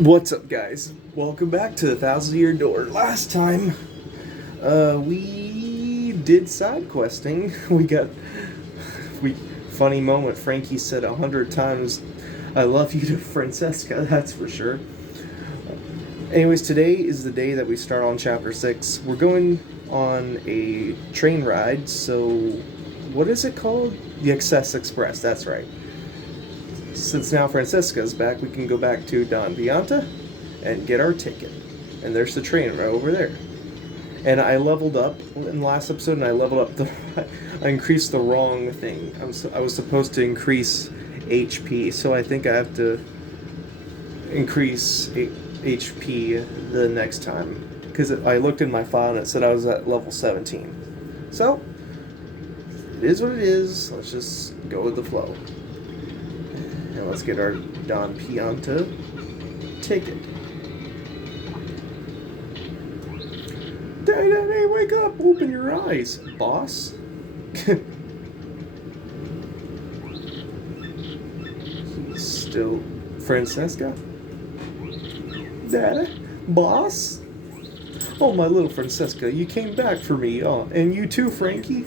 What's up, guys? Welcome back to the Thousand Year Door. Last time, we did side questing. We funny moment. Frankie said 100 times, "I love you" to Francesca. That's for sure. Anyways, today is the day that we start on Chapter 6. We're going on a train ride. So, what is it called? The Excess Express. That's right. Since now Francesca's back, we can go back to Don Pianta and get our ticket. And there's the train right over there. And I leveled up in the last episode, and I leveled up I increased the wrong thing. I was supposed to increase HP, so I think I have to increase HP the next time. Because I looked in my file and it said I was at level 17. So, it is what it is. Let's just go with the flow. And let's get our Don Pianta ticket. Daddy, wake up! Open your eyes, boss. He's still Francesca? Daddy? Boss? Oh, my little Francesca, you came back for me. Oh, and you too, Frankie?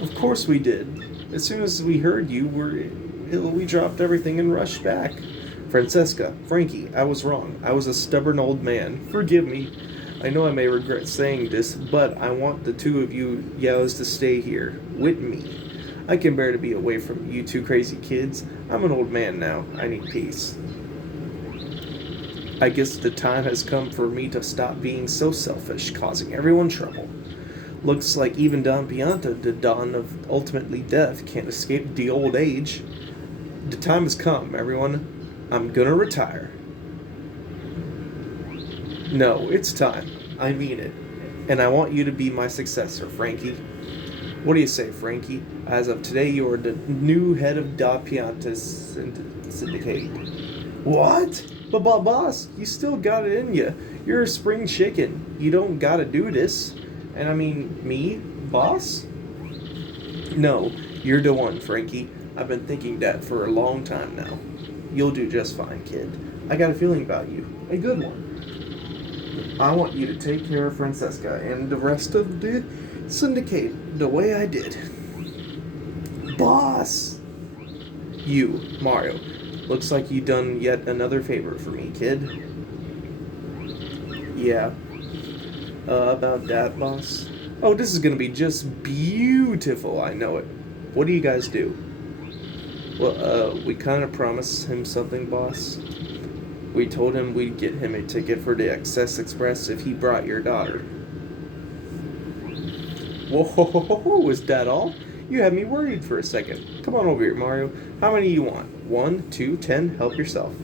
Of course we did. As soon as we heard you, we dropped everything and rushed back. Francesca, Frankie, I was wrong. I was a stubborn old man. Forgive me. I know I may regret saying this, but I want the two of you yellows to stay here, with me. I can bear to be away from you two crazy kids. I'm an old man now. I need peace. I guess the time has come for me to stop being so selfish, causing everyone trouble. Looks like even Don Pianta, the dawn of ultimately death, can't escape the old age. The time has come, everyone. I'm gonna retire. No, it's time. I mean it. And I want you to be my successor, Frankie. What do you say, Frankie? As of today, you are the new head of Da Pianta Syndicate. What? But boss, you still got it in you. You're a spring chicken. You don't gotta do this. And I mean, me? Boss? No, you're the one, Frankie. I've been thinking that for a long time now. You'll do just fine, kid. I got a feeling about you. A good one. I want you to take care of Francesca and the rest of the syndicate the way I did. Boss! You, Mario. Looks like you done yet another favor for me, kid. Yeah. About that, boss? Oh, this is gonna be just beautiful, I know it. What do you guys do? Well, we kind of promised him something, boss. We told him we'd get him a ticket for the Excess Express if he brought your daughter. Whoa, is that all? You had me worried for a second. Come on over here, Mario. How many you want? 1, 2, 10, help yourself.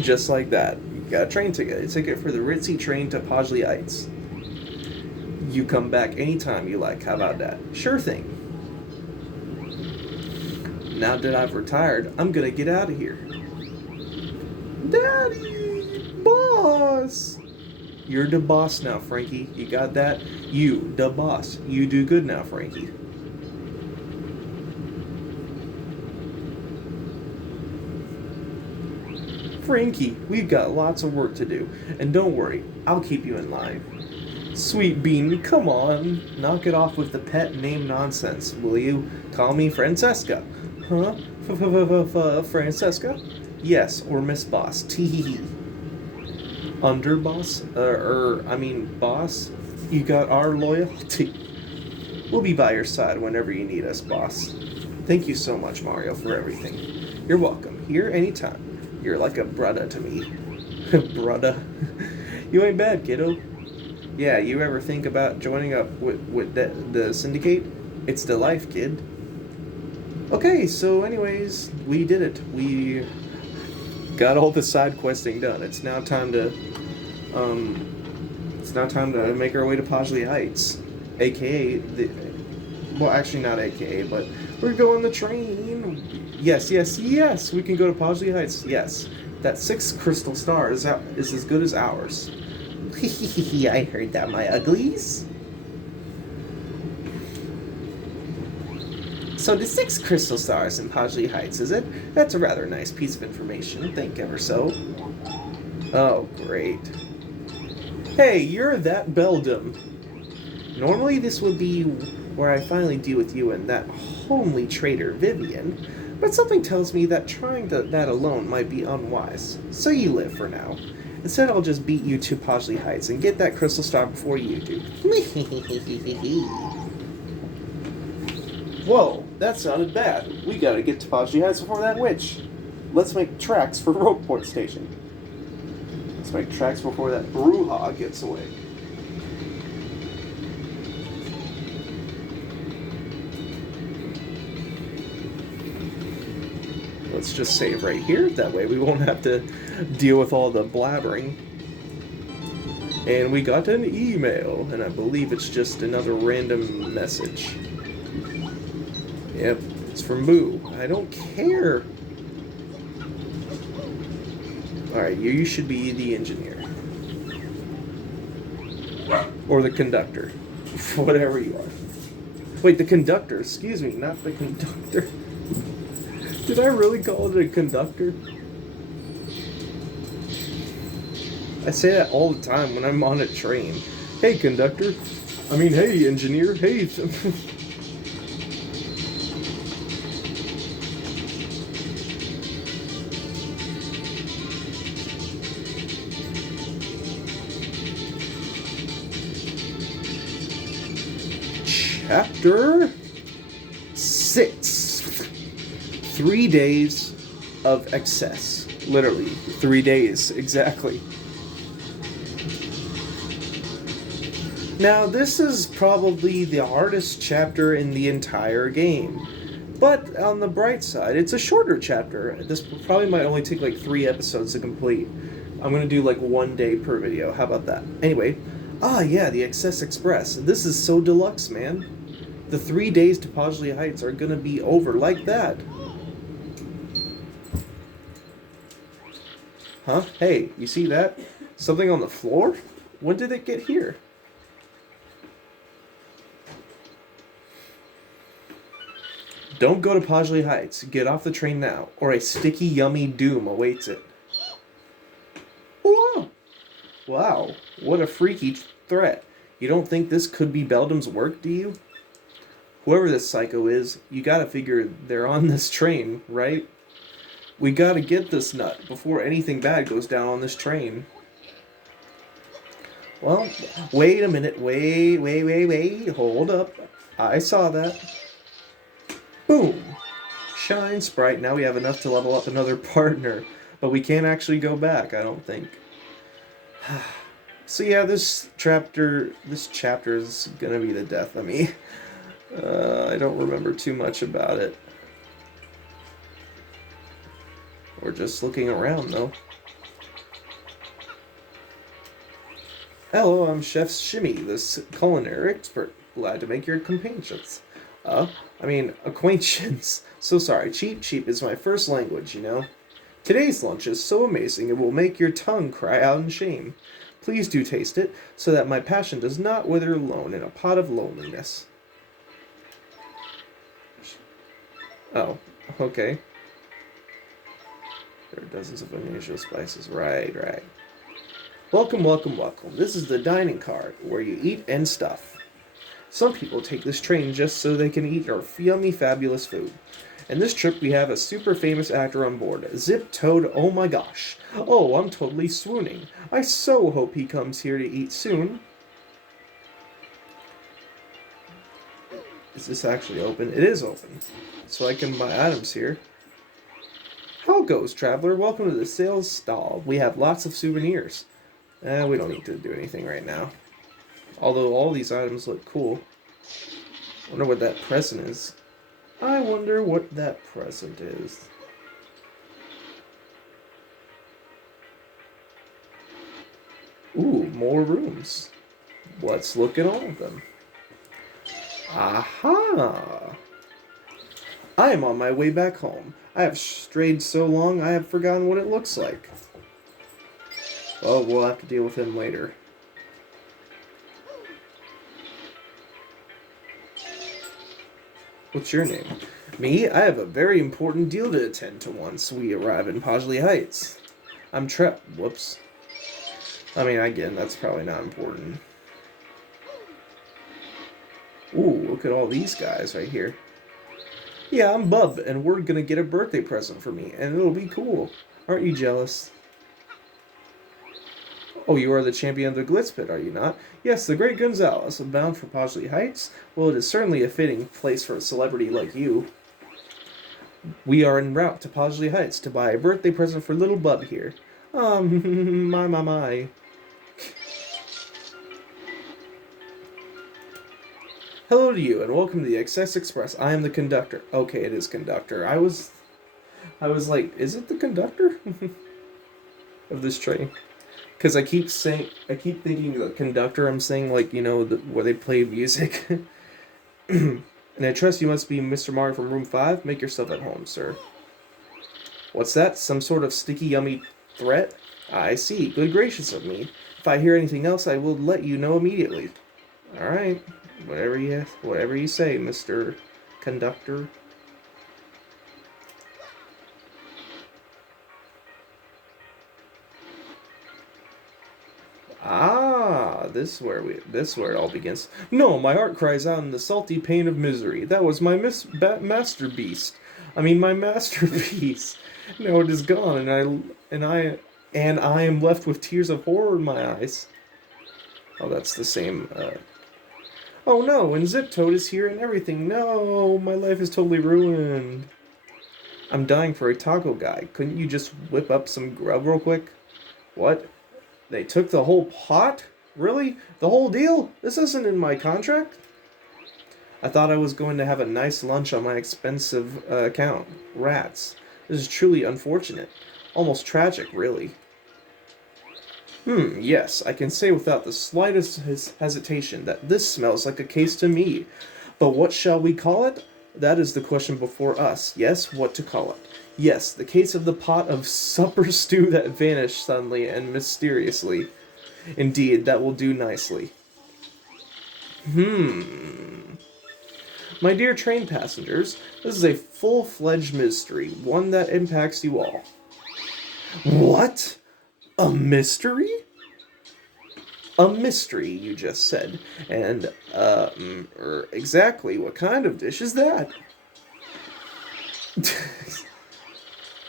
Just like that. You got a train ticket. A ticket for the ritzy train to Pajli Heights. You come back anytime you like. How about that? Sure thing. Now that I've retired, I'm gonna get out of here. Daddy! Boss! You're the boss now, Frankie. You got that? You, the boss. You do good now, Frankie. Frankie, we've got lots of work to do. And don't worry, I'll keep you in line. Sweet Bean, come on. Knock it off with the pet name nonsense, will you? Call me Francesca. Huh? Francesca? Yes, or Miss Boss. Tee. Underboss? Boss? You got our loyalty. We'll be by your side whenever you need us, boss. Thank you so much, Mario, for everything. You're welcome. Here anytime. You're like a brother to me. Brother? You ain't bad, kiddo. Yeah, you ever think about joining up with the syndicate? It's the life, kid. Okay, so anyways, we did it. We got all the side questing done. It's now time to make our way to Pajli Heights, aka actually not aka, but we're going the train. Yes. We can go to Pajli Heights. Yes, that 6 crystal star is as good as ours. I heard that, my uglies. So the 6 crystal stars in Pajli Heights, is it? That's a rather nice piece of information. Thank ever so. Oh, great. Hey, you're that Beldam. Normally this would be where I finally deal with you and that homely traitor, Vivian, but something tells me that trying that alone might be unwise. So you live for now. Instead, I'll just beat you to Pajli Heights and get that crystal star before you do. Whoa, that sounded bad. We gotta get to Pajli Heights before that witch. Let's make tracks for Rogueport Station. Let's make tracks before that brouhaha gets away. Let's just save right here. That way we won't have to deal with all the blabbering. And we got an email, and I believe it's just another random message. Yep, it's from Moo. I don't care. Alright, you should be the engineer. Or the conductor. Whatever you are. Wait, the conductor. Excuse me, not the conductor. Did I really call it a conductor? I say that all the time when I'm on a train. Hey, conductor. I mean, hey, engineer. Hey. Chapter 6. 3 days of excess. Literally, 3 days, exactly. Now, this is probably the hardest chapter in the entire game. But on the bright side, it's a shorter chapter. This probably might only take like 3 episodes to complete. I'm going to do like 1 day per video. How about that? Anyway, yeah, the Excess Express. This is so deluxe, man. The 3 days to Pajli Heights are going to be over like that. Huh? Hey, you see that? Something on the floor? When did it get here? Don't go to Pajli Heights. Get off the train now, or a sticky, yummy doom awaits it. Whoa! Wow, what a freaky threat. You don't think this could be Beldam's work, do you? Whoever this psycho is, you gotta figure they're on this train, right? We gotta get this nut before anything bad goes down on this train. Well, wait a minute. Wait. Hold up. I saw that. Boom. Shine Sprite. Now we have enough to level up another partner. But we can't actually go back, I don't think. So yeah, this chapter is gonna be the death of me. I don't remember too much about it. We're just looking around, though. Hello, I'm Chef Shimmy, this culinary expert. Glad to make your acquaintance. Acquaintance. So sorry, cheap is my first language, you know. Today's lunch is so amazing it will make your tongue cry out in shame. Please do taste it, so that my passion does not wither alone in a pot of loneliness. Oh, okay. There are dozens of unusual spices. Right. Welcome. This is the dining car, where you eat and stuff. Some people take this train just so they can eat our yummy, fabulous food. And this trip we have a super famous actor on board, Zip Toad. Oh my gosh. Oh, I'm totally swooning. I so hope he comes here to eat soon. Is this actually open? It is open. So I can buy items here. How goes, traveler? Welcome to the sales stall. We have lots of souvenirs. We don't need to do anything right now. Although all these items look cool. Wonder what that present is. I wonder what that present is. Ooh, more rooms. Let's look at all of them. Aha! I am on my way back home. I have strayed so long I have forgotten what it looks like. Oh, we'll have to deal with him later. What's your name? Me? I have a very important deal to attend to once we arrive in Pajli Heights. I'm trapped. Whoops. I mean, again, that's probably not important. Ooh, look at all these guys right here. Yeah, I'm Bub, and we're gonna get a birthday present for me, and it'll be cool. Aren't you jealous? Oh, you are the champion of the Glitz Pit, are you not? Yes, the great Gonzalez, bound for Pajli Heights? Well, it is certainly a fitting place for a celebrity like you. We are en route to Pajli Heights to buy a birthday present for little Bub here. My. Hello to you, and welcome to the Excess Express. I am the conductor. Okay, it is conductor. I was like, is it the conductor of this train? Because I keep thinking the conductor. I'm saying like where they play music. And I trust you must be Mr. Mario from room 5. Make yourself at home, sir. What's that? Some sort of sticky, yummy threat? I see. Good gracious of me. If I hear anything else, I will let you know immediately. All right. Whatever you say, Mr. Conductor. Ah, this is where it all begins. No, my heart cries out in the salty pain of misery. That was my masterpiece. I mean, my masterpiece. Now it is gone, and I am left with tears of horror in my eyes. Oh, that's the same. Oh no, and Zip Toad is here and everything. No, my life is totally ruined. I'm dying for a taco guy. Couldn't you just whip up some grub real quick? What? They took the whole pot? Really? The whole deal? This isn't in my contract? I thought I was going to have a nice lunch on my expensive account. Rats. This is truly unfortunate. Almost tragic, really. Yes, I can say without the slightest hesitation that this smells like a case to me. But what shall we call it? That is the question before us. Yes, what to call it? Yes, the case of the pot of supper stew that vanished suddenly and mysteriously. Indeed, that will do nicely. My dear train passengers, this is a full-fledged mystery, one that impacts you all. What? A mystery? A mystery, you just said. And, exactly what kind of dish is that?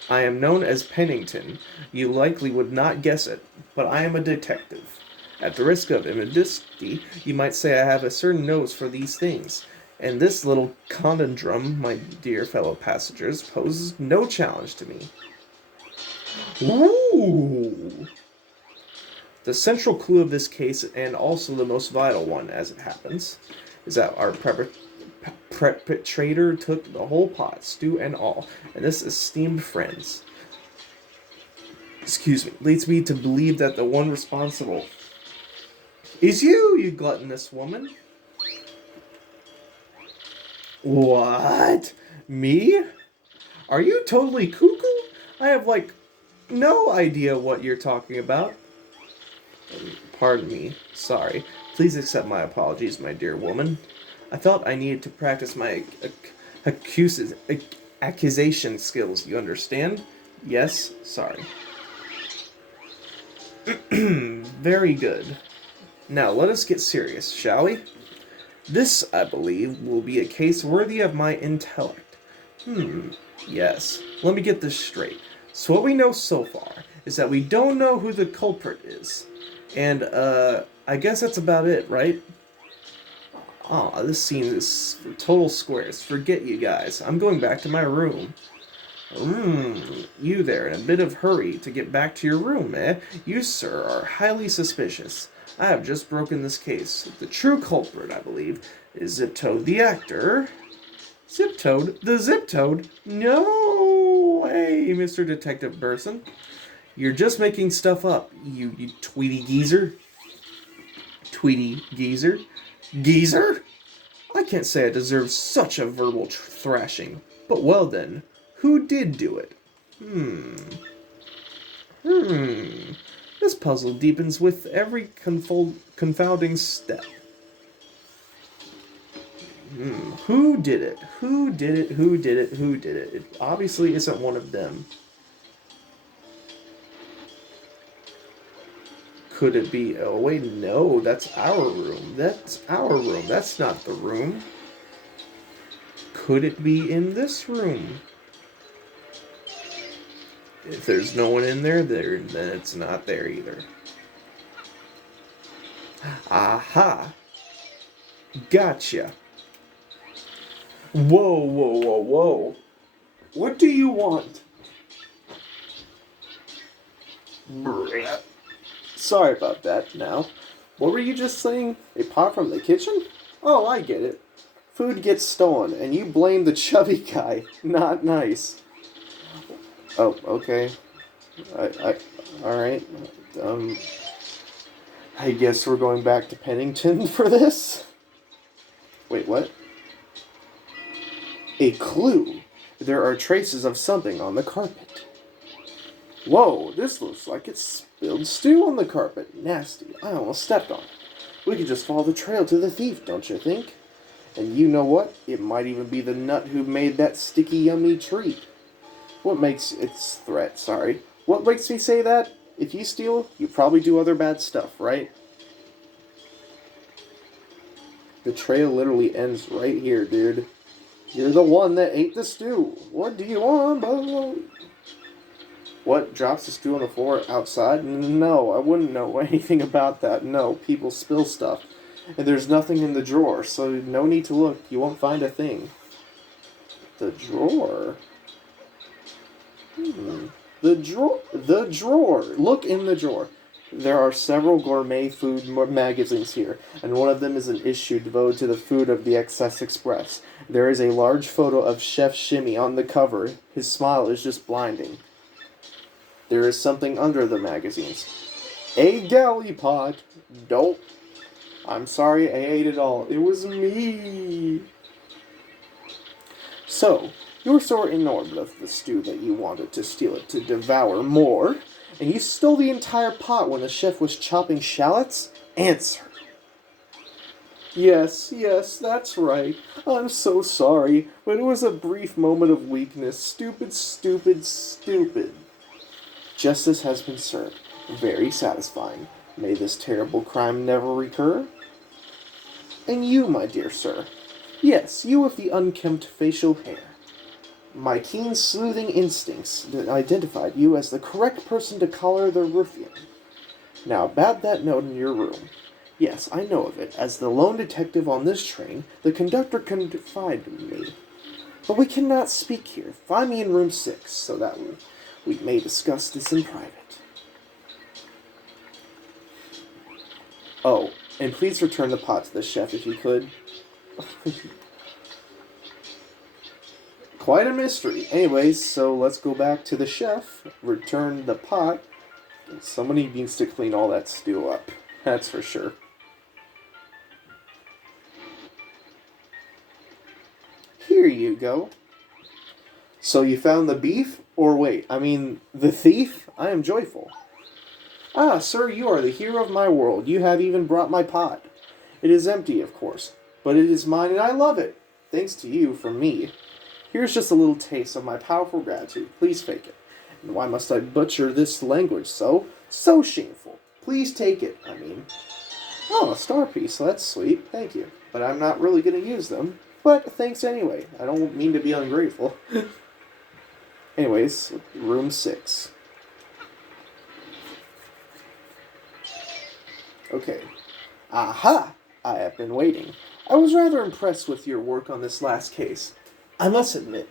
I am known as Pennington. You likely would not guess it, but I am a detective. At the risk of immodesty, you might say I have a certain nose for these things. And this little conundrum, my dear fellow passengers, poses no challenge to me. Ooh! The central clue of this case, and also the most vital one, as it happens, is that our perpetrator took the whole pot, stew and all, and this esteemed friends, leads me to believe that the one responsible is you gluttonous woman. What? Me? Are you totally cuckoo? I have, no idea what you're talking about. Pardon me. Sorry. Please accept my apologies, my dear woman. I felt I needed to practice my accusation skills, you understand? Yes? Sorry. Very good. Now, let us get serious, shall we? This, I believe, will be a case worthy of my intellect. Yes. Let me get this straight. So what we know so far is that we don't know who the culprit is. And, I guess that's about it, right? Aw, this scene is for total squares. Forget you guys. I'm going back to my room. You there in a bit of hurry to get back to your room, eh? You, sir, are highly suspicious. I have just broken this case. The true culprit, I believe, is Ziptoad the actor. Ziptoad? The Ziptoad? No! Hey, Mr. Detective Burson. You're just making stuff up, you Tweety geezer. Tweety geezer? Geezer? I can't say I deserve such a verbal thrashing. But well then, who did do it? This puzzle deepens with every confounding step. Who did it? Who did it? Who did it? Who did it? It obviously isn't one of them. Could it be? Oh, wait, no, that's our room. That's our room. That's not the room. Could it be in this room? If there's no one in there, then it's not there either. Aha! Gotcha! Whoa, whoa, whoa, whoa! What do you want? Sorry about that now. What were you just saying? A pot from the kitchen? Oh, I get it. Food gets stolen, and you blame the chubby guy. Not nice. Oh, okay. Alright. I guess we're going back to Pennington for this? Wait, what? A clue. There are traces of something on the carpet. Whoa, this looks like it spilled stew on the carpet. Nasty. I almost stepped on it. We could just follow the trail to the thief, don't you think? And you know what? It might even be the nut who made that sticky, yummy treat. What makes What makes me say that? If you steal, you probably do other bad stuff, right? The trail literally ends right here, dude. You're the one that ate the stew. What do you want, bro? What, drops the stew on the floor outside? No, I wouldn't know anything about that. No, people spill stuff. And there's nothing in the drawer, so no need to look. You won't find a thing. The drawer? The drawer. Look in the drawer. There are several gourmet food magazines here, and one of them is an issue devoted to the food of the Excess Express. There is a large photo of Chef Shimmy on the cover. His smile is just blinding. There is something under the magazines. A galley pot. Don't. I'm sorry, I ate it all. It was me. So, you were so enamored of the stew that you wanted to steal it to devour more, and you stole the entire pot when the chef was chopping shallots? Answer. Yes, that's right. I'm so sorry, but it was a brief moment of weakness. Stupid, stupid, stupid. Justice has been served. Very satisfying. May this terrible crime never recur. And you, my dear sir. Yes, you with the unkempt facial hair. My keen sleuthing instincts identified you as the correct person to collar the ruffian. Now, about that note in your room. Yes, I know of it. As the lone detective on this train, the conductor confided in me. But we cannot speak here. Find me in room 6, so that we may discuss this in private. Oh, and please return the pot to the chef if you could. Quite a mystery. Anyways, so let's go back to the chef, return the pot. Somebody needs to clean all that stew up. That's for sure. Here you go. So you found the beef? Or wait, I mean, the thief? I am joyful. Ah, sir, you are the hero of my world. You have even brought my pot. It is empty, of course, but it is mine and I love it. Thanks to you, from me. Here's just a little taste of my powerful gratitude. Please fake it. And why must I butcher this language so? So shameful. Please take it, I mean. Oh, a star piece. That's sweet. Thank you. But I'm not really going to use them. But thanks anyway. I don't mean to be ungrateful. Anyways, room 6. Okay. Aha! I have been waiting. I was rather impressed with your work on this last case, I must admit.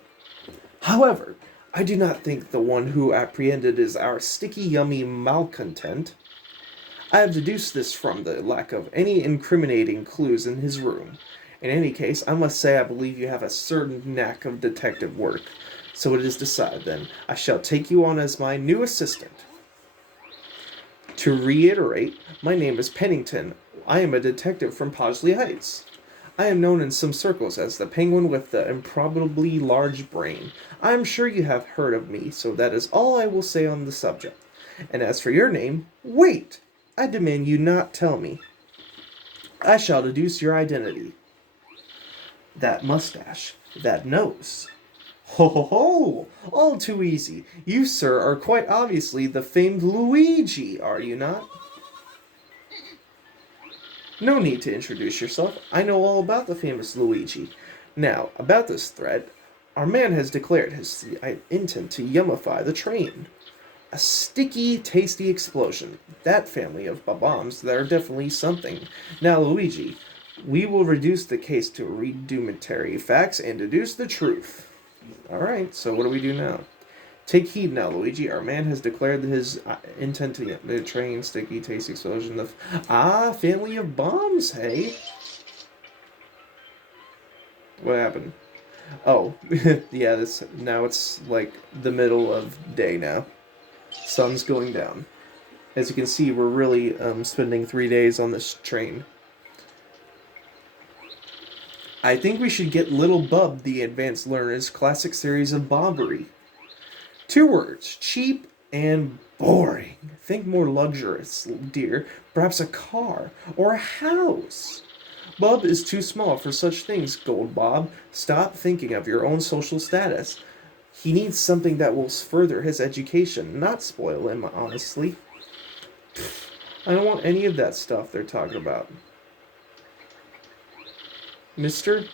However, I do not think the one who apprehended is our sticky, yummy malcontent. I have deduced this from the lack of any incriminating clues in his room. In any case, I must say I believe you have a certain knack of detective work. So it is decided, then. I shall take you on as my new assistant. To reiterate, my name is Pennington. I am a detective from Podsley Heights. I am known in some circles as the penguin with the improbably large brain. I am sure you have heard of me, so that is all I will say on the subject. And as for your name, wait! I demand you not tell me. I shall deduce your identity. That mustache. That nose. Ho ho ho! All too easy. You, sir, are quite obviously the famed Luigi, are you not? No need to introduce yourself. I know all about the famous Luigi. Now, about this threat, our man has declared his intent to yummify the train. A sticky, tasty explosion. That family of bombs, they're definitely something. Now, Luigi, we will reduce the case to rudimentary facts and deduce the truth. Alright, so what do we do now? Take heed now, Luigi. Our man has declared his intent to the train, sticky, tasty explosion of... family of bombs, hey? What happened? Oh, yeah, now it's like the middle of day now. Sun's going down. As you can see, we're really spending 3 days on this train. I think we should get Little Bub, the Advanced Learner's classic series of Bobbery. 2 words, cheap and boring. Think more luxurious, dear. Perhaps a car or a house. Bub is too small for such things, Gold Bob. Stop thinking of your own social status. He needs something that will further his education, not spoil him, honestly. I don't want any of that stuff they're talking about. Mister,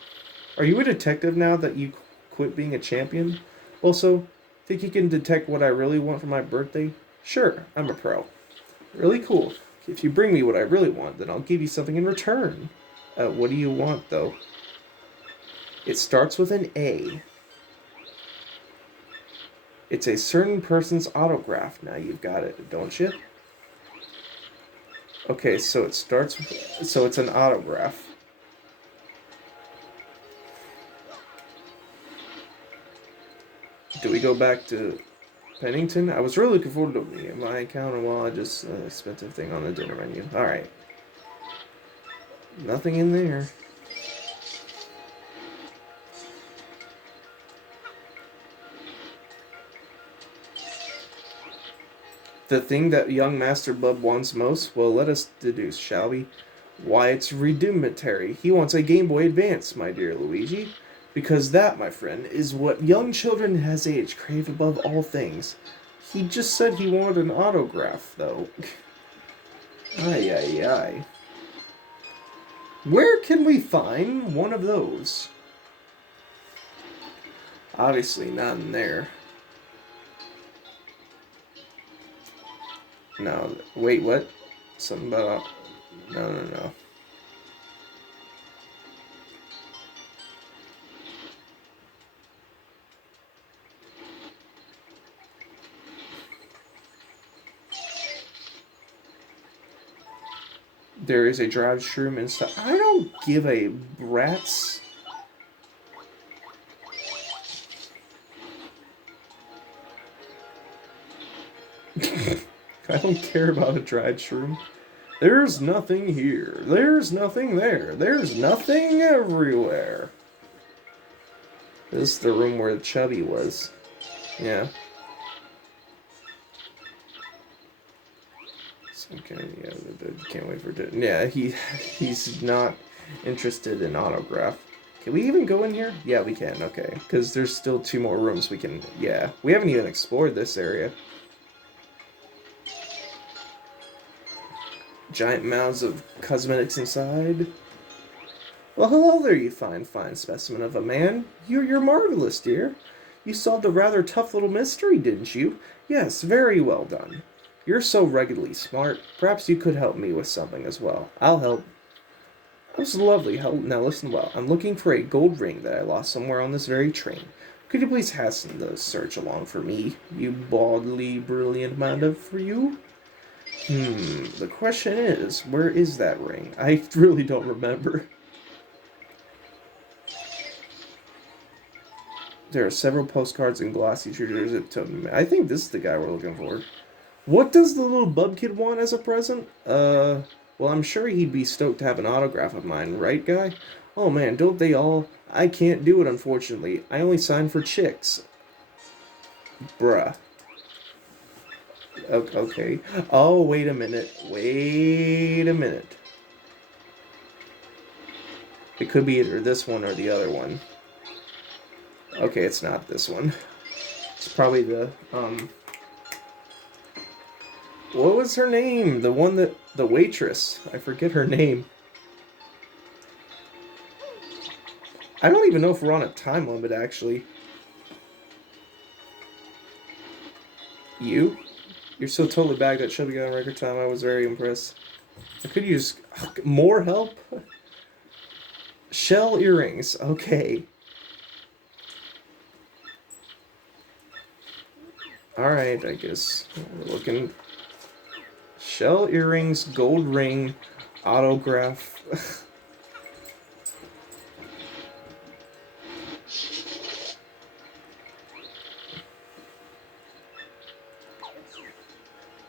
are you a detective now that you quit being a champion? Also, think you can detect what I really want for my birthday? Sure, I'm a pro. Really cool. If you bring me what I really want, then I'll give you something in return. What do you want, though? It starts with an A. It's a certain person's autograph. Now you've got it, don't you? Okay, so it starts with... So it's an autograph. Do we go back to Pennington? I was really looking forward to my account, and while I just spent everything on the dinner menu. Alright. Nothing in there. The thing that young Master Bub wants most? Well, let us deduce, shall we? Why, it's rudimentary. He wants a Game Boy Advance, my dear Luigi. Because that, my friend, is what young children his age crave above all things. He just said he wanted an autograph, though. Ay, ay, ay. Where can we find one of those? Obviously not in there. No, wait, what? Something about... No. There is a dried shroom inside. I don't give a rat's... I don't care about a dried shroom. There's nothing here. There's nothing there. There's nothing everywhere. This is the room where Chubby was. Yeah. Okay, yeah, can't wait for it. Yeah, he's not interested in autograph. Can we even go in here? Yeah, we can, okay. Because there's still 2 more rooms we can... Yeah, we haven't even explored this area. Giant mounds of cosmetics inside. Well, hello there, you fine specimen of a man. You're marvelous, dear. You solved a rather tough little mystery, didn't you? Yes, very well done. You're so ruggedly smart. Perhaps you could help me with something as well. I'll help. That was lovely. Now listen well. I'm looking for a gold ring that I lost somewhere on this very train. Could you please hasten the search along for me, you baldly brilliant man for you? The question is, where is that ring? I really don't remember. There are several postcards and glossy treasures. I think this is the guy we're looking for. What does the little bub kid want as a present? Well, I'm sure he'd be stoked to have an autograph of mine, right, guy? Oh man, don't they all? I can't do it, unfortunately. I only sign for chicks. Bruh. Okay. Oh, wait a minute. It could be either this one or the other one. Okay, it's not this one. It's probably the, what was her name? The one that, the waitress. I forget her name. I don't even know if we're on a time limit, actually. You? You're so totally back that should be on record time. I was very impressed. I could use more help. Shell earrings. Okay. Alright, I guess. We're looking. Shell earrings, gold ring, autograph.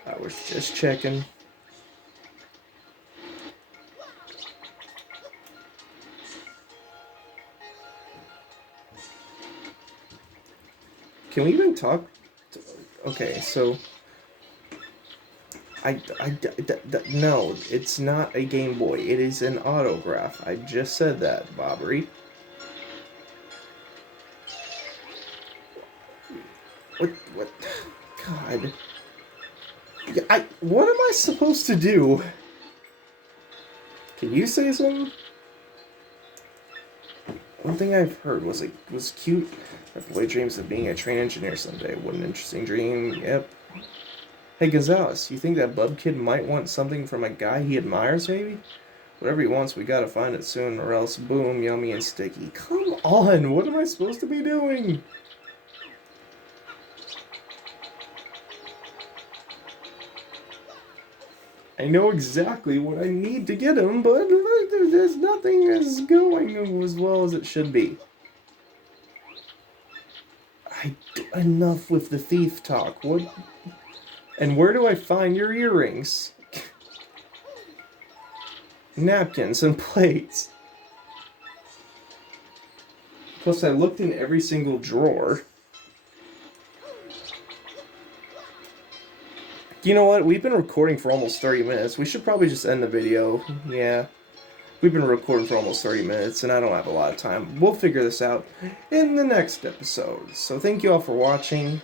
I was just checking. Can we even talk? Okay, so no, it's not a Game Boy. It is an autograph. I just said that, Bobbery. What? God. Yeah, what am I supposed to do? Can you say something? One thing I've heard was cute. My boy dreams of being a train engineer someday. What an interesting dream. Yep. Hey, Gonzalez, you think that bub kid might want something from a guy he admires, maybe? Whatever he wants, we gotta find it soon, or else, boom, yummy and sticky. Come on, what am I supposed to be doing? I know exactly what I need to get him, but there's nothing is going as well as it should be. Enough with the thief talk. What? And where do I find your earrings? Napkins and plates. Plus, I looked in every single drawer. You know what? We've been recording for almost 30 minutes. We should probably just end the video. Yeah. We've been recording for almost 30 minutes, and I don't have a lot of time. We'll figure this out in the next episode. So thank you all for watching.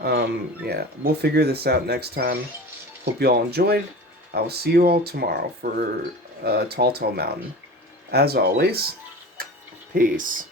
Yeah, we'll figure this out next time. Hope you all enjoyed. I will see you all tomorrow for Tall Tall Mountain. As always, peace.